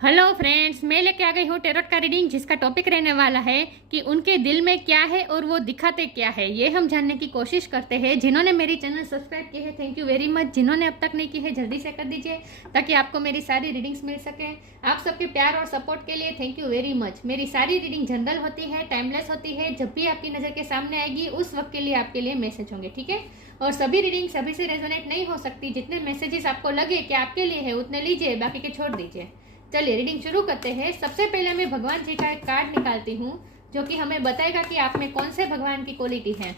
Hello friends, मैं लेके आ गई हूँ टेरोट का रीडिंग, जिसका टॉपिक रहने वाला है कि उनके दिल में क्या है और वो दिखाते क्या है। ये हम जानने की कोशिश करते हैं। जिन्होंने मेरी चैनल सब्सक्राइब की है, थैंक यू वेरी मच। जिन्होंने अब तक नहीं की है, जल्दी से कर दीजिए ताकि आपको मेरी सारी रीडिंग्स मिल सके। आप सबके प्यार और सपोर्ट के लिए थैंक यू वेरी मच। मेरी सारी रीडिंग जनरल होती है, टाइमलेस होती है। जब भी आपकी नज़र के सामने आएगी उस वक्त के लिए आपके लिए मैसेज होंगे, ठीक है। और सभी रीडिंग सभी से रेजोनेट नहीं हो सकती। जितने मैसेजेस आपको लगे कि आपके लिए है उतने लीजिए, बाकी के छोड़ दीजिए। चलिए रीडिंग शुरू करते हैं। सबसे पहले मैं भगवान जी का एक कार्ड निकालती हूँ जो कि हमें बताएगा कि आप में कौन से भगवान की क्वालिटी है।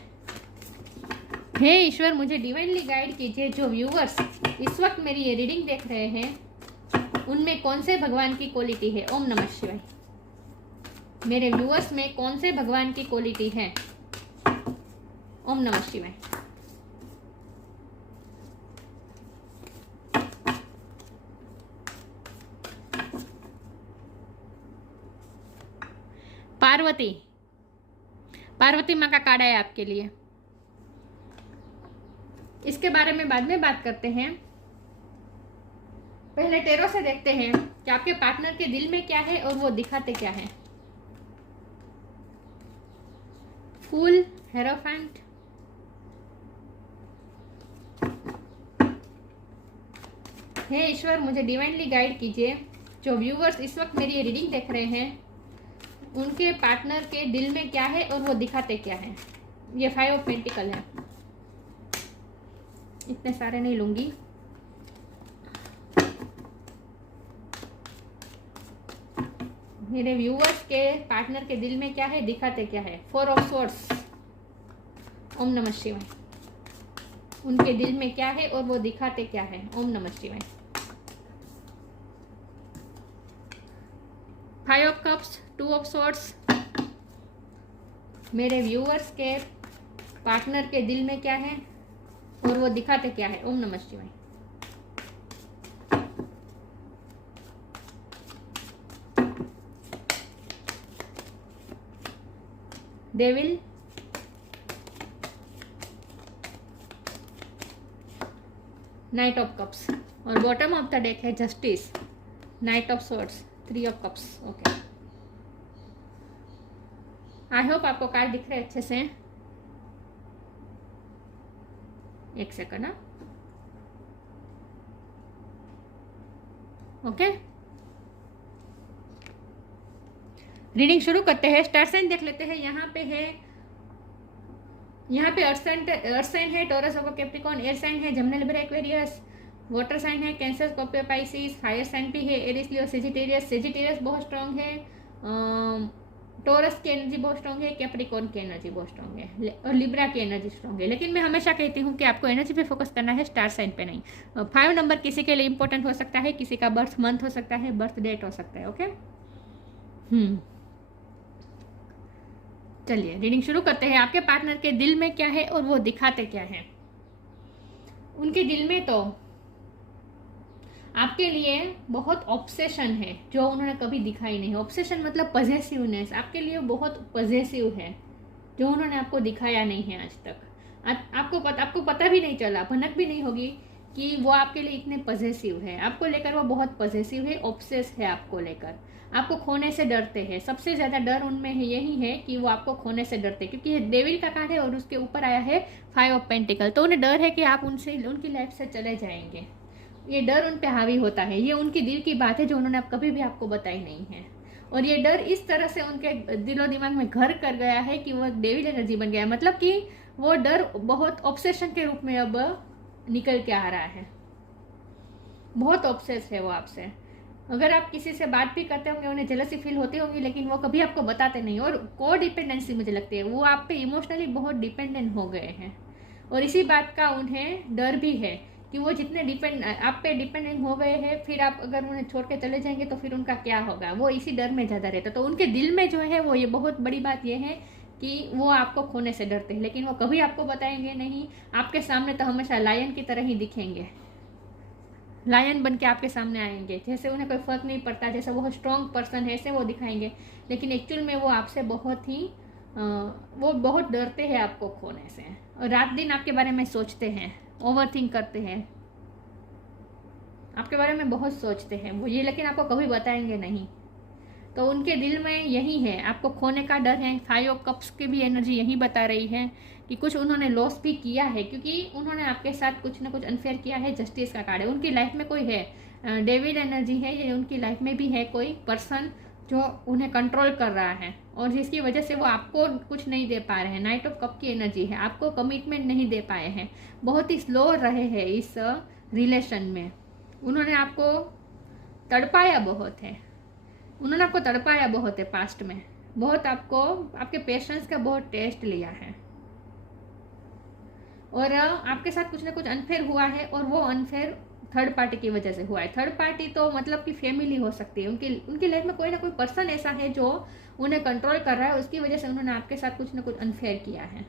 हे ईश्वर, मुझे डिवाइनली गाइड कीजिए। जो व्यूवर्स इस वक्त मेरी ये रीडिंग देख रहे हैं उनमें कौन से भगवान की क्वालिटी है। ओम नमः शिवाय। मेरे व्यूवर्स में कौन से भगवान की क्वालिटी है। ओम नमः शिवाय। पार्वती, पार्वती माँ का कार्ड है आपके लिए। इसके बारे में बाद में बात करते हैं। पहले टेरो से देखते हैं कि आपके पार्टनर के दिल में क्या है और वो दिखाते क्या है। फूल, हेरोफेंट, हे ईश्वर, मुझे डिवाइनली गाइड कीजिए। जो व्यूवर्स इस वक्त मेरी ये रीडिंग देख रहे हैं उनके पार्टनर के दिल में क्या है और वो दिखाते क्या है। ये 5 ऑफ पेंटिकल है। इतने सारे नहीं लूंगी। मेरे व्यूवर्स के पार्टनर के दिल में क्या है, दिखाते क्या है। 4 ऑफ स्वॉर्ड्स। ओम नमः शिवाय। उनके दिल में क्या है और वो दिखाते क्या है। ओम नमः शिवाय। 5 ऑफ कप्स, 2 ऑफ स्वॉर्ड्स। मेरे व्यूवर्स के पार्टनर के दिल में क्या है और वो दिखाते क्या है। ओम नमः शिवाय। डेविल, नाइट ऑफ कप्स और बॉटम ऑफ द डेक है justice, night of swords, 3 of cups. Okay, I hope आपको कार्ड दिख रहे अच्छे से। एक सेकंड ना। ओके, रीडिंग शुरू करते हैं। स्टार साइन देख लेते हैं। यहाँ पे है, यहाँ पे अर्थ साइन है टॉरस, कैप्रिकॉर्न। एयर साइन है Gemini, Libra, Aquarius. Water sign है Cancer, Scorpio, Pisces. Fire sign भी है एरिस, लियो, सेजिटेरियस। सेजिटेरियस बहुत स्ट्रांग है। टॉरस की एनर्जी बहुत स्ट्रांग है। कैप्रिकॉर्न की एनर्जी बहुत स्ट्रांग है और लिब्रा की एनर्जी स्ट्रांग है। लेकिन मैं हमेशा कहती हूँ कि आपको एनर्जी पे फोकस करना है, स्टार साइन पे नहीं। 5 नंबर किसी के लिए इंपॉर्टेंट हो सकता है, किसी का बर्थ मंथ हो सकता है, बर्थ डेट हो सकता है। ओके, चलिए रीडिंग शुरू करते हैं। आपके पार्टनर के दिल में क्या है और वो दिखाते क्या है। उनके दिल में तो आपके लिए बहुत ऑब्सेशन है जो उन्होंने कभी दिखाई नहीं। ऑब्सेशन मतलब पजेसिवनेस। आपके लिए बहुत पजेसिव है जो उन्होंने आपको दिखाया नहीं है आज तक। आपको पता भी नहीं चला, भनक भी नहीं होगी कि वो आपके लिए इतने पजेसिव है। आपको लेकर वो बहुत पजेसिव है, ऑब्सेस है आपको लेकर। आपको खोने से डरते हैं। सबसे ज़्यादा डर उनमें है, यही है कि वो आपको खोने से डरते हैं, क्योंकि ये डेविल का कार्ड है और उसके ऊपर आया है 5 ऑफ पेंटिकल। तो उन्हें डर है कि आप उनकी लाइफ से चले जाएंगे। ये डर उन पे हावी होता है। ये उनकी दिल की बात है जो उन्होंने कभी भी आपको बताई नहीं है। और ये डर इस तरह से उनके दिलो दिमाग में घर कर गया है कि वो डेविल एनर्जी बन गया है। मतलब कि वो डर बहुत ऑब्सेशन के रूप में अब निकल के आ रहा है। बहुत ऑब्सेस है वो आपसे। अगर आप किसी से बात भी करते होंगे, उन्हें जेलसी फील होती होंगी, लेकिन वो कभी आपको बताते नहीं। और को डिपेंडेंसी मुझे लगती है, वो आप पे इमोशनली बहुत डिपेंडेंट हो गए हैं। और इसी बात का उन्हें डर भी है कि वो जितने आप पे डिपेंडेंट हो गए हैं, फिर आप अगर उन्हें छोड़ के चले जाएंगे तो फिर उनका क्या होगा। वो इसी डर में ज़्यादा रहता। तो उनके दिल में जो है वो, ये बहुत बड़ी बात ये है कि वो आपको खोने से डरते हैं, लेकिन वो कभी आपको बताएंगे नहीं। आपके सामने तो हमेशा लायन की तरह ही दिखेंगे। लायन बन के आपके सामने आएंगे, जैसे उन्हें कोई फर्क नहीं पड़ता, जैसे वो स्ट्रॉन्ग पर्सन है ऐसे वो दिखाएंगे। लेकिन एक्चुअल में वो आपसे बहुत ही वो बहुत डरते हैं आपको खोने से। और रात दिन आपके बारे में सोचते हैं, ओवर थिंक करते हैं। आपके बारे में बहुत सोचते हैं वो ये, लेकिन आपको कभी बताएंगे नहीं। तो उनके दिल में यही है, आपको खोने का डर है। 5 ऑफ कप्स की भी एनर्जी यही बता रही है कि कुछ उन्होंने लॉस भी किया है, क्योंकि उन्होंने आपके साथ कुछ ना कुछ अनफेयर किया है। जस्टिस का कार्ड है, उनकी लाइफ में कोई है, डेविड एनर्जी है ये, उनकी लाइफ में भी है कोई पर्सन जो उन्हें कंट्रोल कर रहा है और जिसकी वजह से वो आपको कुछ नहीं दे पा रहे हैं। नाइट ऑफ कप की एनर्जी है, आपको कमिटमेंट नहीं दे पाए हैं, बहुत ही स्लो रहे हैं इस रिलेशन में। उन्होंने आपको तड़पाया बहुत है, उन्होंने आपको तड़पाया बहुत है पास्ट में, बहुत आपको आपके पेशेंस का बहुत टेस्ट लिया है और आपके साथ कुछ ना कुछ अनफेयर हुआ है और वो अनफेयर थर्ड पार्टी की वजह से हुआ है। थर्ड पार्टी तो मतलब कि फैमिली हो सकती है, उनकी लाइफ में कोई ना कोई पर्सन ऐसा है जो उन्हें कंट्रोल कर रहा है, उसकी वजह से उन्होंने आपके साथ कुछ ना कुछ अनफेयर किया है।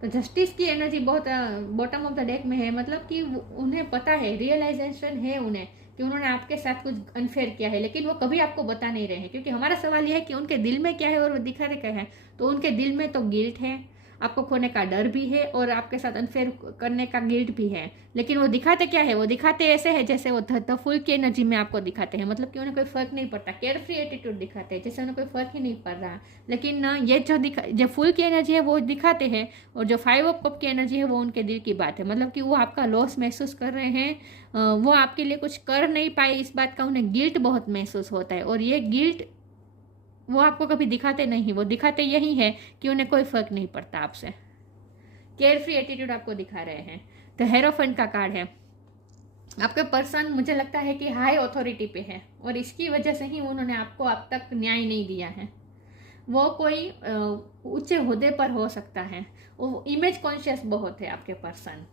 तो जस्टिस की एनर्जी बहुत बॉटम ऑफ द डेक में है, मतलब कि उन्हें पता है, रियलाइजेशन है उन्हें कि उन्होंने आपके साथ कुछ अनफेयर किया है, लेकिन वो कभी आपको बता नहीं रहे हैं। क्योंकि हमारा सवाल यह है कि उनके दिल में क्या है और वो दिखाते क्या है। तो उनके दिल में तो गिल्ट है, आपको खोने का डर भी है और आपके साथ अनफेयर करने का गिल्ट भी है, लेकिन वो दिखाते क्या है, वो दिखाते ऐसे है जैसे वो द फुल की एनर्जी में आपको दिखाते हैं, मतलब कि उन्हें कोई फर्क नहीं पड़ता। केयर फ्री एटीट्यूड दिखाते हैं जैसे उन्हें कोई फर्क ही नहीं पड़ रहा। लेकिन ये जो फुल की एनर्जी है वो दिखाते हैं, और जो 5 ऑफ कप की एनर्जी है वो उनके दिल की बात है, मतलब कि वो आपका लॉस महसूस कर रहे हैं, वो आपके लिए कुछ कर नहीं पाए, इस बात का उन्हें गिल्ट बहुत महसूस होता है। और ये गिल्ट वो आपको कभी दिखाते नहीं, वो दिखाते यही है कि उन्हें कोई फर्क नहीं पड़ता आपसे। केयर फ्री एटीट्यूड आपको दिखा रहे हैं। तो हेरोफेंट का कार्ड है, आपके पर्सन मुझे लगता है कि हाई अथॉरिटी पे है और इसकी वजह से ही उन्होंने आपको अब तक न्याय नहीं दिया है। वो कोई ऊंचे ओहदे पर हो सकता है, वो इमेज कॉन्शियस बहुत है आपके पर्सन,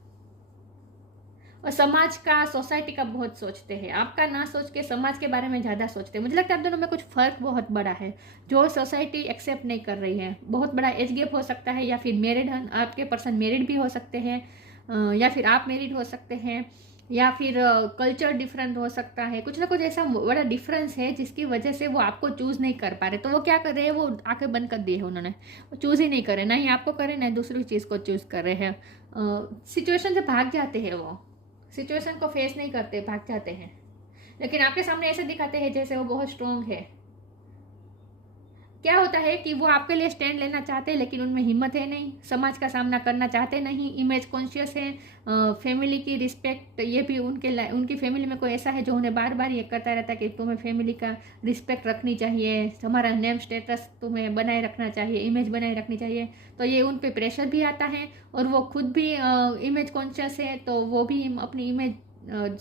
और समाज का, सोसाइटी का बहुत सोचते हैं। आपका ना सोच के समाज के बारे में ज़्यादा सोचते हैं। मुझे लगता है आप दोनों में कुछ फ़र्क बहुत बड़ा है जो सोसाइटी एक्सेप्ट नहीं कर रही है। बहुत बड़ा एज गैप हो सकता है, या फिर मैरिड, आपके पर्सन मैरिड भी हो सकते हैं, या फिर आप मैरिड हो सकते हैं, या फिर कल्चर डिफरेंट हो सकता है। कुछ ना कुछ ऐसा बड़ा डिफरेंस है जिसकी वजह से वो आपको चूज़ नहीं कर पा रहे। तो वो क्या कर रहे हैं, वो आंखें बंद कर दी है उन्होंने, वो चूज़ ही नहीं कर रहे, ना ही आपको करे ना दूसरी चीज़ को चूज़ कर रहे हैं। सिचुएशन से भाग जाते हैं, वो सिचुएशन को फेस नहीं करते, भाग जाते हैं। लेकिन आपके सामने ऐसे दिखाते हैं जैसे वो बहुत स्ट्रोंग है। क्या होता है कि वो आपके लिए स्टैंड लेना चाहते हैं, लेकिन उनमें हिम्मत है नहीं, समाज का सामना करना चाहते नहीं, इमेज कॉन्शियस है, फैमिली की रिस्पेक्ट, ये भी उनकी फैमिली में कोई ऐसा है जो उन्हें बार बार ये करता रहता है कि तुम्हें फैमिली का रिस्पेक्ट रखनी चाहिए, हमारा नेम स्टेटस तुम्हें बनाए रखना चाहिए, इमेज बनाए रखनी चाहिए। तो ये उन पे प्रेशर भी आता है और वो खुद भी इमेज कॉन्शियस है, तो वो भी अपनी इमेज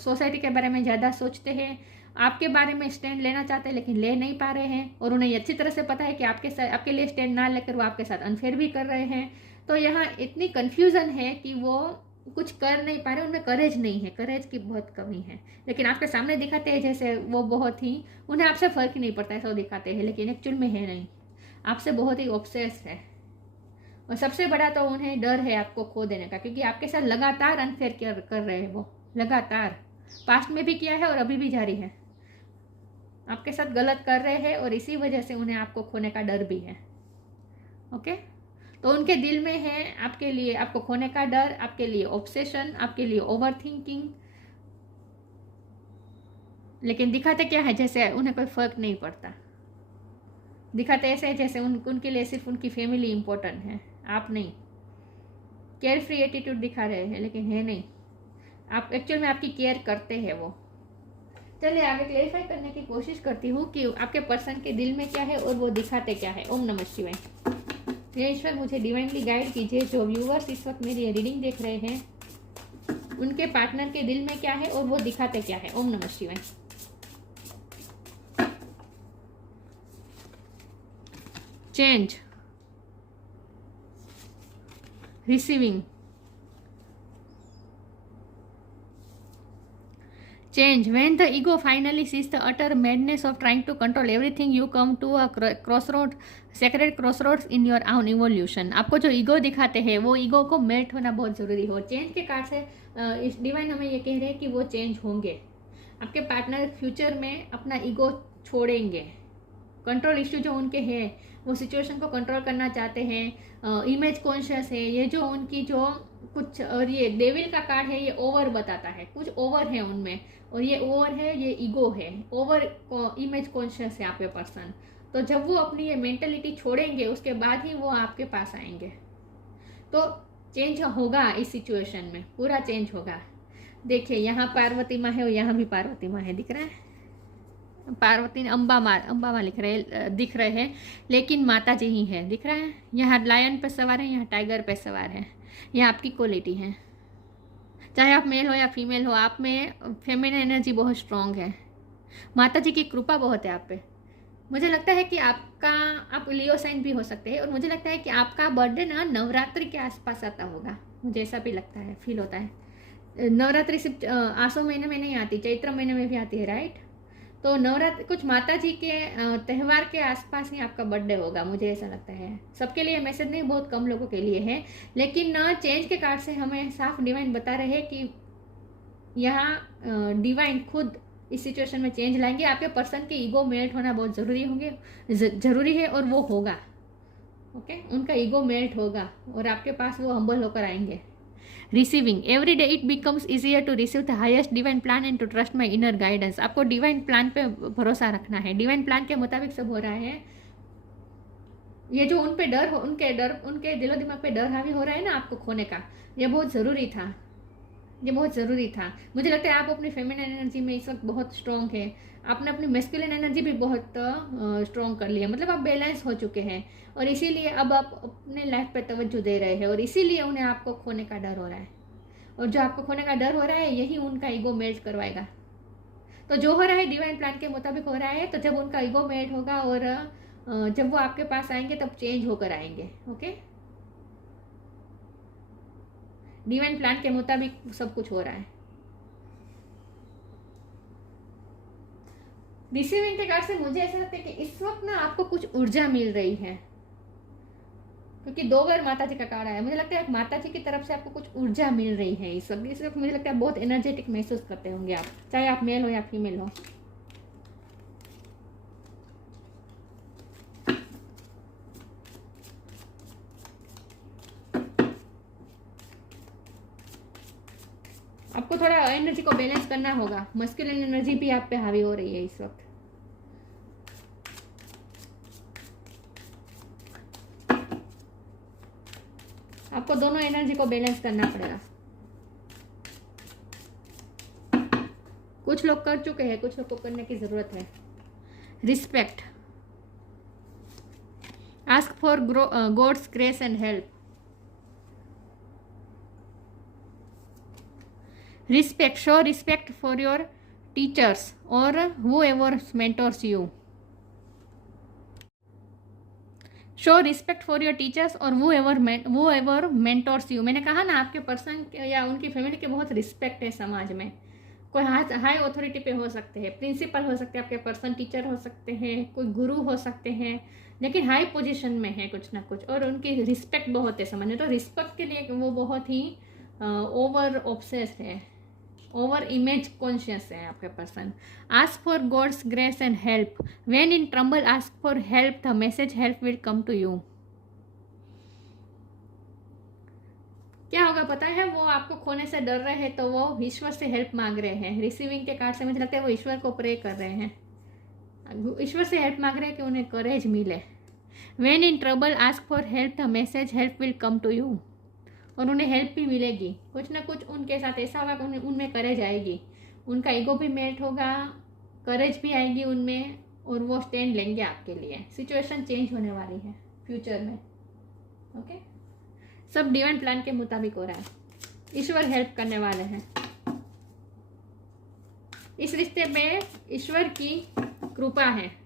सोसाइटी के बारे में ज़्यादा सोचते हैं, आपके बारे में स्टैंड लेना चाहते हैं लेकिन ले नहीं पा रहे हैं, और उन्हें अच्छी तरह से पता है कि आपके लिए स्टैंड ना लेकर वो आपके साथ अनफेयर भी कर रहे हैं। तो यहाँ इतनी कन्फ्यूज़न है कि वो कुछ कर नहीं पा रहे, उनमें करेज नहीं है, करेज की बहुत कमी है। लेकिन आपके सामने दिखाते हैं जैसे वो बहुत ही, उन्हें आपसे फ़र्क ही नहीं पड़ता ऐसा दिखाते हैं, लेकिन एक्चुअल में है नहीं, आपसे बहुत ही ऑब्सेस है। और सबसे बड़ा तो उन्हें डर है आपको खो देने का, क्योंकि आपके साथ लगातार अनफेयर कर रहे हैं, वो लगातार पास्ट में भी किया है और अभी भी जारी है, आपके साथ गलत कर रहे हैं और इसी वजह से उन्हें आपको खोने का डर भी है। ओके, तो उनके दिल में है आपके लिए, आपको खोने का डर, आपके लिए ऑब्सेशन, आपके लिए ओवर थिंकिंग, लेकिन दिखाते क्या है जैसे उन्हें कोई फर्क नहीं पड़ता, दिखाते ऐसे जैसे उनके लिए सिर्फ उनकी फैमिली इंपॉर्टेंट है, आप नहीं। केयर फ्री एटीट्यूड दिखा रहे हैं लेकिन है नहीं, आप एक्चुअल में आपकी केयर करते हैं वो। चलिए आगे क्लेरिफाई करने की कोशिश करती हूँ कि आपके पर्सन के दिल में क्या है और वो दिखाते क्या है। ओम नमः शिवाय। ये ईश्वर मुझे डिवाइनली गाइड कीजिए, जो व्यूवर्स इस वक्त मेरी रीडिंग देख रहे हैं उनके पार्टनर के दिल में क्या है और वो दिखाते क्या है। ओम नमः शिवाय। Change, receiving, change. When the ego finally sees the utter madness of trying to control everything, you come to a crossroad, sacred crossroads in your own evolution. आपको जो ईगो दिखाते हैं वो ईगो को मेल्ट होना बहुत ज़रूरी हो। चेंज के कार्ड से इस डिवाइन हमें ये कह रहे हैं कि वो चेंज होंगे, आपके पार्टनर फ्यूचर में अपना ईगो छोड़ेंगे। कंट्रोल इश्यू जो उनके हैं, वो सिचुएशन को कंट्रोल करना चाहते हैं, इमेज कॉन्शियस है, ये जो उनकी जो कुछ, और ये डेविल का कार्ड है, ये ओवर बताता है, कुछ ओवर है उनमें, और ये ओवर है, ये ईगो है, ओवर इमेज कॉन्शियस है आपके पर्सन। तो जब वो अपनी ये मेंटेलिटी छोड़ेंगे उसके बाद ही वो आपके पास आएंगे। तो चेंज होगा इस सिचुएशन में, पूरा चेंज होगा। देखिए यहाँ पार्वती माँ है और यहाँ भी पार्वती माँ है, दिख रहा है, पार्वती अम्बा माँ दिख रहे हैं, लेकिन माता जी ही है, दिख रहा है। यहाँ लायन पे सवार है, यहाँ टाइगर पे सवार है। यह आपकी क्वालिटी है, चाहे आप मेल हो या फीमेल हो, आप में फेमिनिन एनर्जी बहुत स्ट्रांग है। माता जी की कृपा बहुत है आप पे। मुझे लगता है कि आप लियो साइन भी हो सकते हैं, और मुझे लगता है कि आपका बर्थडे ना नवरात्रि के आसपास आता होगा, मुझे ऐसा भी लगता है, फील होता है। नवरात्रि सिर्फ आसो महीने में नहीं आती, चैत्र महीने में भी आती है, राइट। तो नवरात्रि कुछ माता जी के त्यौहार के आसपास ही आपका बर्थडे होगा, मुझे ऐसा लगता है। सबके लिए मैसेज नहीं, बहुत कम लोगों के लिए है, लेकिन चेंज के कार्ड से हमें साफ डिवाइन बता रहे हैं कि यहाँ डिवाइन खुद इस सिचुएशन में चेंज लाएंगे। आपके पर्सन के ईगो मेल्ट होना बहुत जरूरी है, और वो होगा। ओके, उनका ईगो मेल्ट होगा और आपके पास वो हम्बल होकर आएंगे। Receiving every day it becomes easier to receive the highest divine plan and to trust my inner guidance. आपको डिवाइन प्लान पे भरोसा रखना है, डिवाइन प्लान के मुताबिक सब हो रहा है। ये जो उन पे डर हो, उनके दिलो दिमाग पे डर हावी हो रहा है ना आपको खोने का, ये बहुत ज़रूरी था, ये बहुत ज़रूरी था। मुझे लगता है आप अपनी फेमिनिन एनर्जी में इस वक्त बहुत स्ट्रॉन्ग है, आपने अपनी मैस्कुलिन एनर्जी भी बहुत स्ट्रॉन्ग कर लिया, मतलब आप बैलेंस हो चुके हैं, और इसीलिए अब आप अपने लाइफ पे तवज्जो दे रहे हैं, और इसीलिए उन्हें आपको खोने का डर हो रहा है। और जो आपको खोने का डर हो रहा है, यही उनका ईगो मेल्ट करवाएगा। तो जो हो रहा है डिवाइन प्लान के मुताबिक हो रहा है, तो जब उनका ईगो मेल्ट होगा और जब वो आपके पास आएंगे तब चेंज होकर आएंगे। ओके, डिवाइन प्लान के मुताबिक सब कुछ हो रहा है। रिसीविंग के कार्ड से मुझे ऐसा लगता है कि इस वक्त ना आपको कुछ ऊर्जा मिल रही है, क्योंकि 2 बार माता जी का कार्ड आया। मुझे लगता है माता जी की तरफ से आपको कुछ ऊर्जा मिल रही है इस वक्त मुझे लगता है बहुत एनर्जेटिक महसूस करते होंगे आप, चाहे आप मेल हो या फीमेल हो। आपको थोड़ा एनर्जी को बैलेंस करना होगा, मस्कुलिन एनर्जी भी आप पे हावी हो रही है इस वक्त। आपको दोनों एनर्जी को बैलेंस करना पड़ेगा। कुछ लोग कर चुके हैं, कुछ लोग को करने की जरूरत है। Respect, ask for God's grace and help. Respect, show respect for your teachers और whoever mentors you. Show respect for your teachers और whoever mentors you. मैंने कहा ना आपके पर्सन या उनकी फैमिली के बहुत रिस्पेक्ट है समाज में। कोई हाई अथॉरिटी पे हो सकते हैं, प्रिंसिपल हो सकते हैं आपके पर्सन, टीचर हो सकते हैं, कोई गुरु हो सकते हैं, लेकिन हाई पोजीशन में है कुछ ना कुछ, और उनकी रिस्पेक्ट बहुत है समाज में। तो रिस्पेक्ट के लिए वो बहुत ही ओवर ऑब्सेस्ड है, ओवर इमेज कॉन्शियस है आपके person. Ask for God's grace and help. When in trouble ask for help, the message help will come to you. क्या होगा पता है, वो आपको खोने से डर रहे हैं, तो वो ईश्वर से हेल्प मांग रहे हैं। रिसीविंग के कार्ड से मुझे लगता है वो ईश्वर को प्रे कर रहे हैं, ईश्वर से हेल्प मांग रहे हैं कि उन्हें करेज मिले। When in trouble ask for help, the message help will come to you. और उन्हें हेल्प भी मिलेगी, कुछ ना कुछ उनके साथ ऐसा होगा कि उनमें करेज आएगी, उनका ईगो भी मेल्ट होगा, करेज भी आएगी उनमें, और वो स्टैंड लेंगे आपके लिए। सिचुएशन चेंज होने वाली है फ्यूचर में। ओके, सब डिवाइन प्लान के मुताबिक हो रहा है, ईश्वर हेल्प करने वाले हैं। इस रिश्ते में ईश्वर की कृपा है।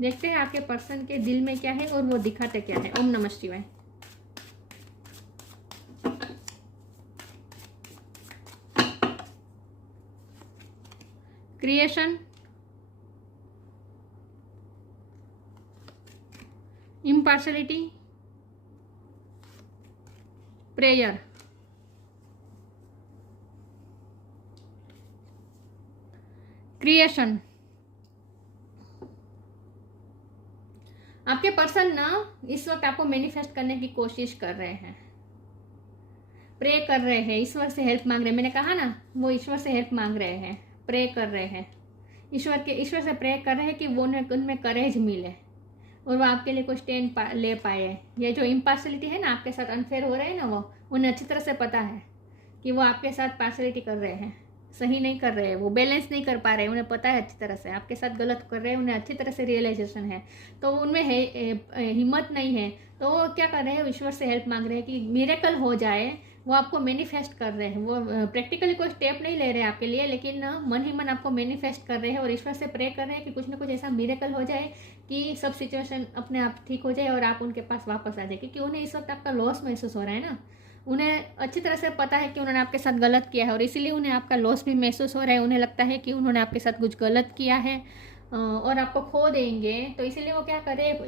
देखते हैं आपके पर्सन के दिल में क्या है और वो दिखाते क्या है। ओम नमः शिवाय। Creation, impartiality, prayer. क्रिएशन, आपके पर्सन ना इस वक्त आपको मैनिफेस्ट करने की कोशिश कर रहे हैं, प्रे कर रहे हैं, ईश्वर से हेल्प मांग रहे हैं। मैंने कहा ना, वो ईश्वर से हेल्प मांग रहे हैं, प्रे कर रहे हैं, ईश्वर से प्रे कर रहे हैं कि वो उनमें करेज मिले और वो आपके लिए कोई स्टैंड ले पाए। ये जो इम्पार्शलिटी है ना, आपके साथ अनफेयर हो रहे हैं ना, वो उन्हें अच्छी तरह से पता है कि वो आपके साथ पार्शलिटी कर रहे हैं, सही नहीं कर रहे हैं, वो बैलेंस नहीं कर पा रहे हैं, उन्हें पता है अच्छी तरह से आपके साथ गलत कर रहे हैं, उन्हें अच्छी तरह से रियलाइजेशन है, तो उनमें हिम्मत नहीं है, तो वो क्या कर रहे हैं, ईश्वर से हेल्प मांग रहे हैं कि मिरेकल हो जाए। वो आपको मैनिफेस्ट कर रहे हैं, वो प्रैक्टिकली कोई स्टेप नहीं ले रहे हैं आपके लिए, लेकिन मन ही मन आपको मैनिफेस्ट कर रहे हैं और ईश्वर से प्रे कर रहे हैं कि कुछ ना कुछ ऐसा मिरेकल हो जाए कि सब सिचुएशन अपने आप ठीक हो जाए और आप उनके पास वापस आ जाए। क्योंकि उन्हें इस वक्त आपका लॉस महसूस हो रहा है ना, उन्हें अच्छी तरह से पता है कि उन्होंने आपके साथ गलत किया है और इसीलिए उन्हें आपका लॉस भी महसूस हो रहा है। उन्हें लगता है कि उन्होंने आपके साथ कुछ गलत किया है और आपको खो देंगे, तो इसीलिए वो क्या कर रहे हैं,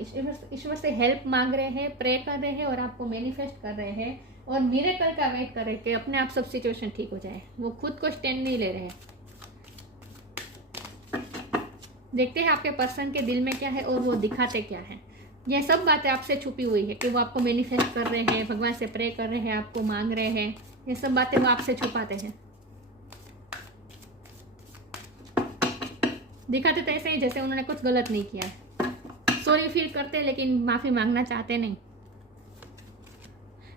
ईश्वर से हेल्प मांग रहे हैं, प्रे कर रहे हैं और आपको मैनिफेस्ट कर रहे हैं और मिरेकल का वेट कर रहे हैं कि अपने आप सब सिचुएशन ठीक हो जाए। वो खुद को स्टैंड नहीं ले रहे हैं। देखते हैं आपके पर्सन के दिल में क्या है और वो दिखाते क्या है। यह सब बातें आपसे छुपी हुई है कि वो आपको मैनिफेस्ट कर रहे हैं, भगवान से प्रे कर रहे हैं, आपको मांग रहे हैं, ये सब बातें वो आपसे छुपाते हैं। दिखाते तो ऐसे ही जैसे उन्होंने कुछ गलत नहीं किया है, सॉरी फील करते लेकिन माफी मांगना चाहते नहीं।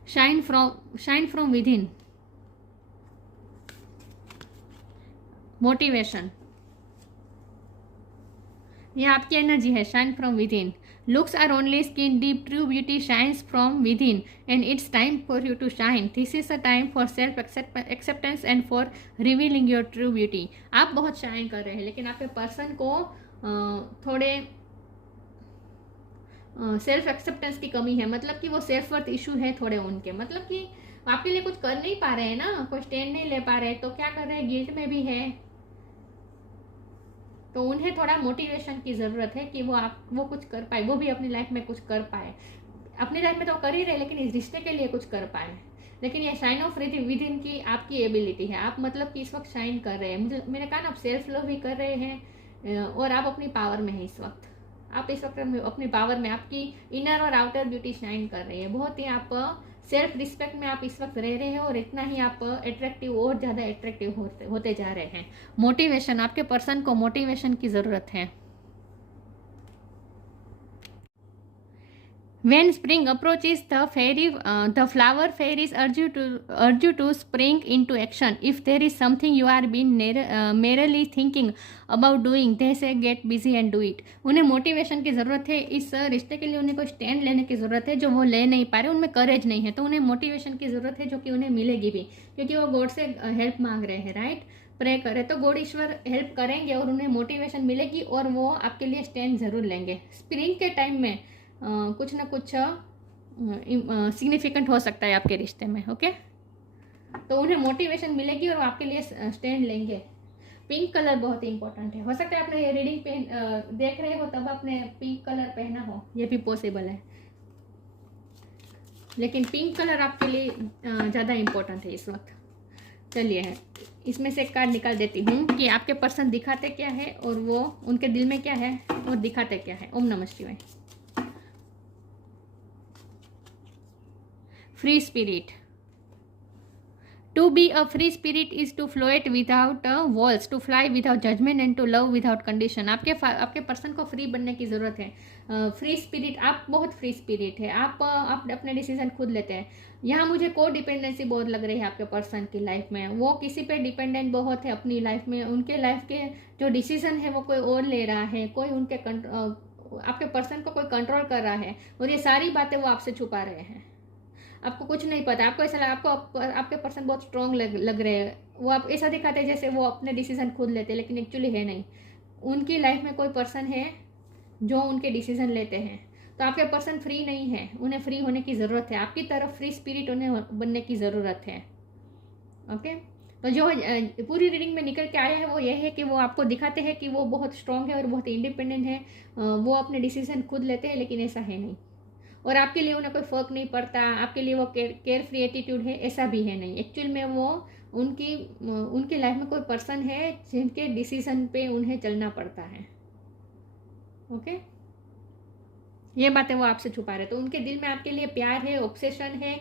Shine from with in, motivation, यह आपकी एनर्जी है। Shine from with in, looks are only skin deep, true beauty shines from within and it's time for you to shine. This is a time for self acceptance and for revealing your true beauty. आप बहुत shine कर रहे हैं लेकिन आपके person को थोड़े self acceptance की कमी है, मतलब कि वो सेल्फ वर्थ इशू है थोड़े उनके, मतलब कि आपके लिए कुछ कर नहीं पा रहे हैं ना, कोई स्टैंड नहीं ले पा रहे, तो क्या कर रहे हैं, गिल्ट में भी है। तो उन्हें थोड़ा मोटिवेशन की ज़रूरत है कि वो कुछ कर पाए, वो भी अपनी लाइफ में कुछ कर पाए। अपनी लाइफ में तो कर ही रहे लेकिन इस रिश्ते के लिए कुछ कर पाए। लेकिन ये शाइन ऑफ विद इन की आपकी एबिलिटी है, आप मतलब कि इस वक्त शाइन कर रहे हैं। मैंने कहा ना, आप सेल्फ लव भी कर रहे हैं और आप अपनी पावर में हैं इस वक्त। आप इस वक्त अपनी पावर में, आपकी इनर और आउटर ब्यूटी शाइन कर रही है। बहुत ही आप सेल्फ रिस्पेक्ट में आप इस वक्त रह रहे हैं और इतना ही आप अट्रैक्टिव और ज़्यादा अट्रैक्टिव होते जा रहे हैं। मोटिवेशन, आपके पर्सन को मोटिवेशन की ज़रूरत है। When spring approaches, the flower fairies urge you to spring into action. If there is something you are been merely thinking about doing, they say get busy and do it. उन्हें motivation की ज़रूरत है, इस रिश्ते के लिए उन्हें कोई स्टैंड लेने की ज़रूरत है जो वो ले नहीं पा रहे, उनमें करेज नहीं है, तो उन्हें मोटिवेशन की ज़रूरत है जो कि उन्हें मिलेगी भी, क्योंकि वो गॉड से हेल्प मांग रहे हैं, राइट, प्रे करे तो गॉड ईश्वर हेल्प करेंगे और उन्हें मोटिवेशन मिलेगी और वो आपके लिए स्टैंड ज़रूर लेंगे। स्प्रिंग के टाइम में कुछ ना कुछ सिग्निफिकेंट हो सकता है आपके रिश्ते में, ओके, तो उन्हें मोटिवेशन मिलेगी और आपके लिए स्टैंड लेंगे। पिंक कलर बहुत ही इंपॉर्टेंट है। हो सकता है आपने ये रीडिंग देख रहे हो तब आपने पिंक कलर पहना हो, ये भी पॉसिबल है, लेकिन पिंक कलर आपके लिए ज़्यादा इम्पोर्टेंट है इस वक्त। चलिए इसमें से एक कार्ड निकाल देती हूँ कि आपके पर्सन दिखाते क्या है और वो उनके दिल में क्या है और दिखाते क्या है। ओम नमः शिवाय। Free spirit. To be a free spirit is to float without walls, to fly without judgment and to love without condition. आपके पर्सन को फ्री बनने की ज़रूरत है। फ्री स्पिरिट, आप बहुत फ्री स्पिरिट है, आप अपने डिसीजन खुद लेते हैं। यहाँ मुझे को डिपेंडेंसी बहुत लग रही है आपके पर्सन की लाइफ में। वो किसी पे डिपेंडेंट बहुत है अपनी लाइफ में, उनके लाइफ के जो डिसीजन है वो कोई और ले रहा है, कोई उनके आपके पर्सन को कोई कंट्रोल कर रहा है और ये सारी बातें वो आपसे छुपा रहे हैं। आपको कुछ नहीं पता, आपको ऐसा लगा, आपके पर्सन बहुत स्ट्रॉन्ग लग रहे हैं, वो आप ऐसा दिखाते हैं जैसे वो अपने डिसीजन खुद लेते हैं, लेकिन एक्चुअली है नहीं। उनकी लाइफ में कोई पर्सन है जो उनके डिसीजन लेते हैं, तो आपके पर्सन फ्री नहीं है, उन्हें फ्री होने की ज़रूरत है, आपकी तरफ फ्री स्पिरिट उन्हें बनने की ज़रूरत है, ओके। तो जो पूरी रीडिंग में निकल के आया है वो ये है कि वो आपको दिखाते हैं कि वो बहुत स्ट्रॉन्ग है और बहुत इंडिपेंडेंट है, वो अपने डिसीजन खुद लेते हैं, लेकिन ऐसा है नहीं। और आपके लिए उन्हें कोई फ़र्क नहीं पड़ता, आपके लिए वो केयर फ्री एटीट्यूड है, ऐसा भी है नहीं। एक्चुअल में वो उनकी लाइफ में कोई पर्सन है जिनके डिसीजन पे उन्हें चलना पड़ता है, ओके। ये बातें वो आपसे छुपा रहे हैं। तो उनके दिल में आपके लिए प्यार है, ऑब्सेशन है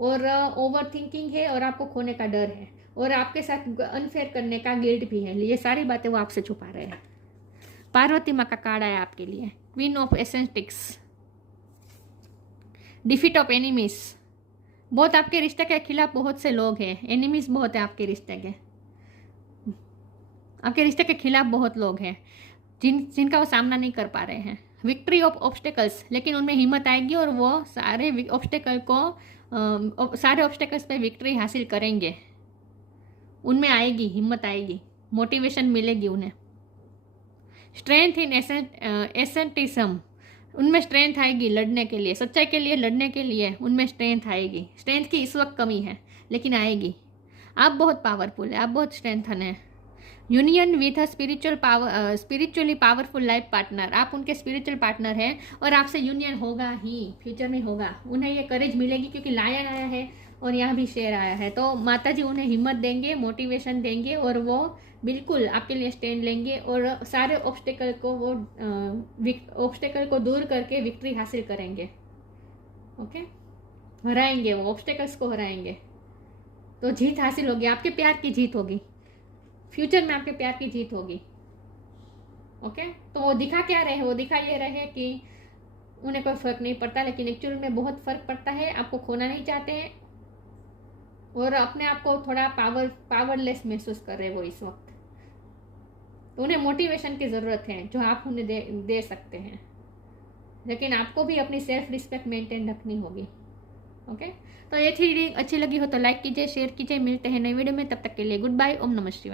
और ओवर थिंकिंग है और आपको खोने का डर है और आपके साथ अनफेयर करने का गिल्ट भी है। ये सारी बातें वो आपसे छुपा रहे हैं। पार्वती माँ का कार्ड है आपके लिए, queen of ascetics, defeat of enemies. बहुत आपके रिश्ते के खिलाफ बहुत से लोग हैं, एनिमीज बहुत है आपके रिश्ते के, आपके रिश्ते के खिलाफ बहुत लोग हैं जिनका वो सामना नहीं कर पा रहे हैं। विक्ट्री ऑफ ऑब्स्टेकल्स, लेकिन उनमें हिम्मत आएगी और वो सारे ऑब्स्टेकल्स पे विक्ट्री हासिल करेंगे। उनमें आएगी, हिम्मत आएगी, मोटिवेशन मिलेगी उन्हें। स्ट्रेंथ इन एसेंटिज्म, उनमें स्ट्रेंथ आएगी लड़ने के लिए, सच्चाई के लिए लड़ने के लिए उनमें स्ट्रेंथ आएगी। स्ट्रेंथ की इस वक्त कमी है लेकिन आएगी। आप बहुत पावरफुल है, आप बहुत स्ट्रेंथन है। Union with a spiritually powerful life partner, आप उनके स्पिरिचुअल पार्टनर हैं और आपसे यूनियन होगा ही, फ्यूचर में होगा। उन्हें ये करेज मिलेगी क्योंकि लायन आया है और यहाँ भी शेर आया है। तो माता जी उन्हें हिम्मत देंगे, मोटिवेशन देंगे और वो बिल्कुल आपके लिए स्टैंड लेंगे और सारे ऑब्स्टेकल को दूर करके विक्ट्री हासिल करेंगे। ओके, हराएंगे, वो ऑब्स्टेकल्स को हराएंगे तो जीत हासिल होगी, आपके प्यार की जीत होगी, फ्यूचर में आपके प्यार की जीत होगी। ओके, तो वो दिखा क्या रहे हैं, वो दिखा ये रहे कि उन्हें कोई फर्क नहीं पड़ता, लेकिन एक्चुअल में बहुत फर्क पड़ता है। आपको खोना नहीं चाहते हैं और अपने आप को थोड़ा पावरलेस महसूस कर रहे हैं वो इस वक्त। तो उन्हें मोटिवेशन की ज़रूरत है जो आप उन्हें दे सकते हैं, लेकिन आपको भी अपनी सेल्फ रिस्पेक्ट मेंटेन रखनी होगी। ओके, तो ये थी रीडिंग अच्छी लगी हो तो लाइक कीजिए, शेयर कीजिए। मिलते हैं नई वीडियो में, तब तक के लिए गुड बाय, ओम नमः शिवाय।